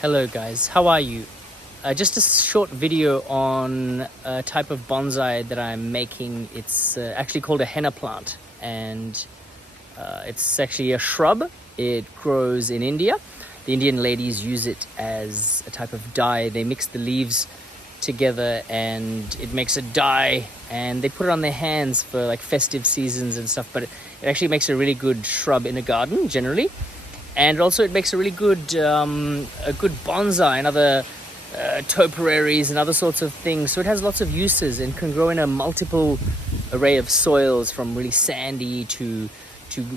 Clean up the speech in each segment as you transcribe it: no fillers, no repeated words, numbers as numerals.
Hello guys, how are you? Just a short video on a type of bonsai that I'm making. It's actually called a henna plant, and it's actually a shrub. It grows in India. The Indian ladies use it as a type of dye. They mix the leaves together and it makes a dye, and they put it on their hands for like festive seasons and stuff, but it actually makes a really good shrub in a garden generally. And also it makes a really good bonsai and other topiaries and other sorts of things. So it has lots of uses and can grow in a multiple array of soils, from really sandy to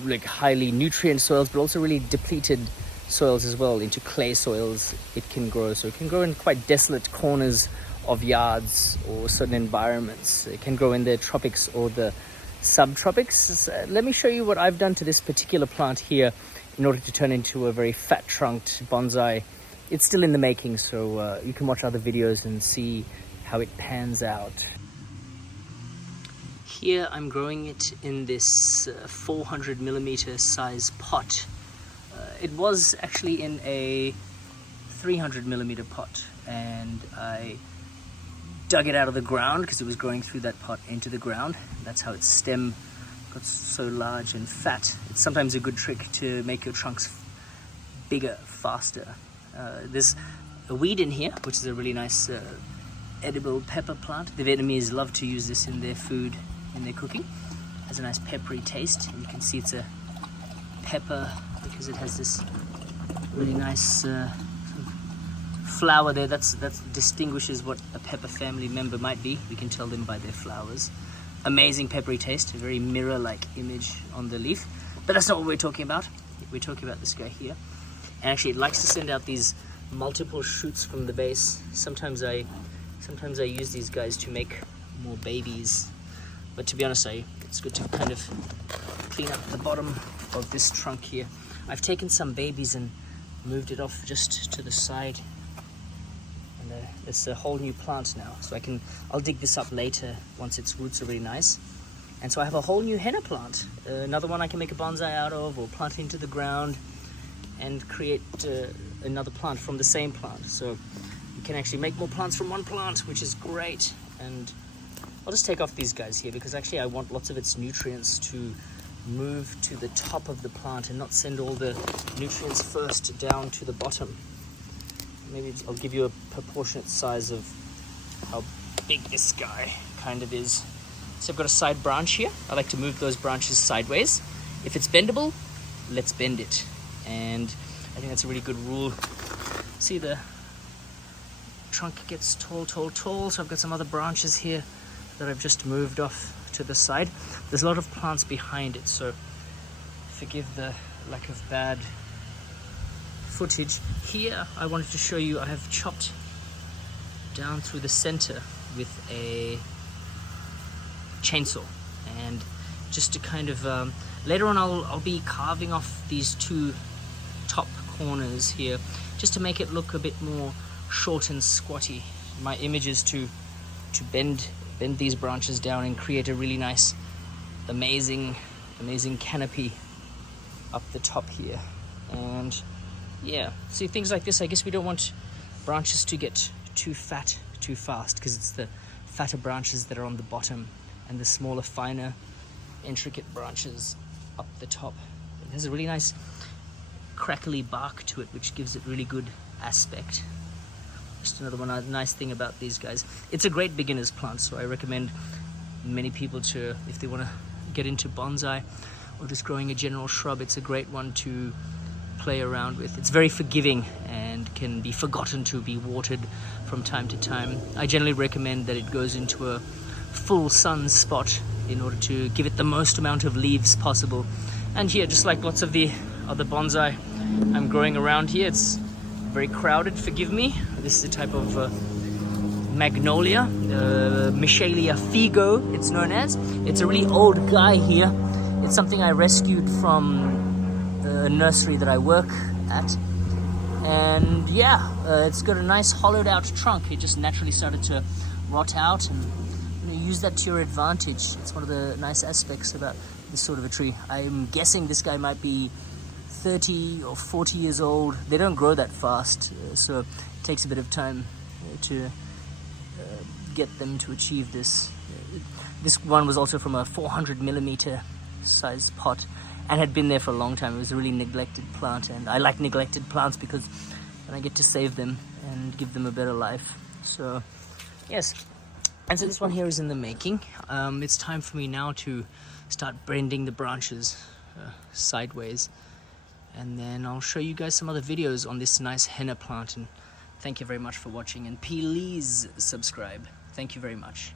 like highly nutrient soils, but also really depleted soils as well, into clay soils it can grow. So it can grow in quite desolate corners of yards or certain environments. It can grow in the tropics or the subtropics. Let me show you what I've done to this particular plant here in order to turn into a very fat trunked bonsai. It's still in the making, so you can watch other videos and see how it pans out. Here I'm growing it in this 400 millimeter size pot. It was actually in a 300 millimeter pot, and I dug it out of the ground because it was growing through that pot into the ground. That's how its stem got so large and fat. It's sometimes a good trick to make your trunks bigger, faster. There's a weed in here, which is a really nice edible pepper plant. The Vietnamese love to use this in their food, in their cooking. It has a nice peppery taste. And you can see it's a pepper because it has this really nice flower there. That distinguishes what a pepper family member might be. We can tell them by their flowers. Amazing peppery taste, a very mirror-like image on the leaf. But that's not what we're talking about. We're talking about this guy here. And actually it likes to send out these multiple shoots from the base. Sometimes I use these guys to make more babies. But to be honest, it's good to kind of clean up the bottom of this trunk here. I've taken some babies and moved it off just to the side. And it's a whole new plant now. So I'll dig this up later once its roots are really nice. And so I have a whole new henna plant. Another one I can make a bonsai out of, or plant into the ground and create another plant from the same plant. So you can actually make more plants from one plant, which is great. And I'll just take off these guys here because actually I want lots of its nutrients to move to the top of the plant and not send all the nutrients first down to the bottom. Maybe I'll give you a proportionate size of how big this guy kind of is. So I've got a side branch here. I like to move those branches sideways. If it's bendable, let's bend it. And I think that's a really good rule. See, the trunk gets tall. So I've got some other branches here that I've just moved off to the side. There's a lot of plants behind it, so forgive the lack of bad footage. Here I wanted to show you, I have chopped down through the center with a chainsaw, and just to kind of later on I'll be carving off these two top corners here just to make it look a bit more short and squatty. My image is to bend these branches down and create a really nice amazing canopy up the top here. And yeah, see, things like this, I guess we don't want branches to get too fat too fast, because it's the fatter branches that are on the bottom and the smaller, finer, intricate branches up the top. It has a really nice crackly bark to it, which gives it really good aspect. Just another one, nice thing about these guys. It's a great beginner's plant, so I recommend many people to, if they want to get into bonsai or just growing a general shrub, it's a great one to play around with. It's very forgiving and can be forgotten to be watered from time to time. I generally recommend that it goes into a full sun spot in order to give it the most amount of leaves possible. And here, just like lots of the other bonsai I'm growing around here, it's very crowded, forgive me. This is a type of magnolia, Michelia figo it's known as. It's a really old guy here. It's something I rescued from a nursery that I work at. And yeah, it's got a nice hollowed out trunk. It just naturally started to rot out, and use that to your advantage. It's one of the nice aspects about this sort of a tree. I'm guessing this guy might be 30 or 40 years old. They don't grow that fast, so it takes a bit of time to get them to achieve this. This one was also from a 400 millimeter size pot and had been there for a long time. It was a really neglected plant, and I like neglected plants because then I get to save them and give them a better life. So yes, and so this one here is in the making. It's time for me now to start bending the branches sideways, and then I'll show you guys some other videos on this nice henna plant. And thank you very much for watching, and please subscribe. Thank you very much.